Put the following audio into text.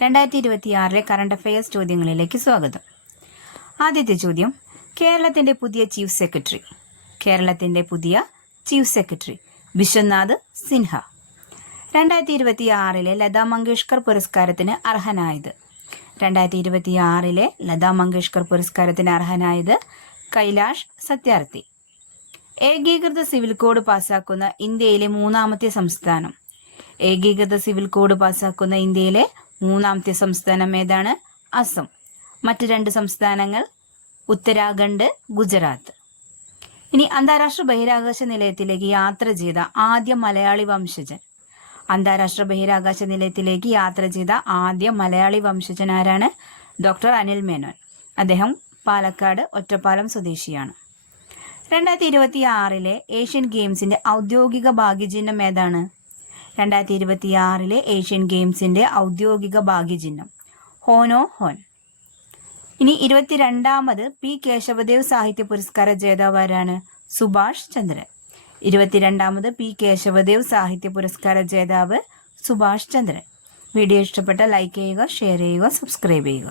2026 current affairs ചോദ്യങ്ങളിലേക്ക് സ്വാഗതം. ആദ്യത്തെ ചോദ്യം, കേരളത്തിന്റെ പുതിയ ചീഫ് സെക്രട്ടറി വിശ്വനാഥ് സിൻഹ. 2026 ലതാ മങ്കേഷ്കർ പുരസ്കാരത്തിന് അർഹനായത് കൈലാഷ് സത്യാർത്ഥി. ഏകീകൃത സിവിൽ കോഡ് പാസാക്കുന്ന ഇന്ത്യയിലെ മൂന്നാമത്തെ സംസ്ഥാനം ഏതാണ്? അസം. മറ്റ് 2 സംസ്ഥാനങ്ങൾ ഉത്തരാഖണ്ഡ്, ഗുജറാത്ത്. ഇനി അന്താരാഷ്ട്ര ബഹിരാകാശ നിലയത്തിലേക്ക് യാത്ര ചെയ്ത ആദ്യ മലയാളി വംശജൻ ആരാണ്? ഡോക്ടർ അനിൽ മേനോൻ. അദ്ദേഹം പാലക്കാട് ഒറ്റപ്പാലം സ്വദേശിയാണ്. 2026 ഏഷ്യൻ ഗെയിംസിന്റെ ഔദ്യോഗിക ഭാഗ്യചിഹ്നം ഏതാണ്? 2026 ഏഷ്യൻ ഗെയിംസിന്റെ ഔദ്യോഗിക ഭാഗ്യചിഹ്നം ഹോനോ ഹോൻ. ഇനി 22ാമത് പി കേശവദേവ് സാഹിത്യ പുരസ്കാര ജേതാവ് ആരാണ്? സുഭാഷ് ചന്ദ്രൻ. 22ാമത് പി കേശവദേവ് സാഹിത്യ പുരസ്കാര ജേതാവ് സുഭാഷ് ചന്ദ്രൻ. വീഡിയോ ഇഷ്ടപ്പെട്ട ലൈക്ക് ചെയ്യുക, ഷെയർ ചെയ്യുക, സബ്സ്ക്രൈബ് ചെയ്യുക.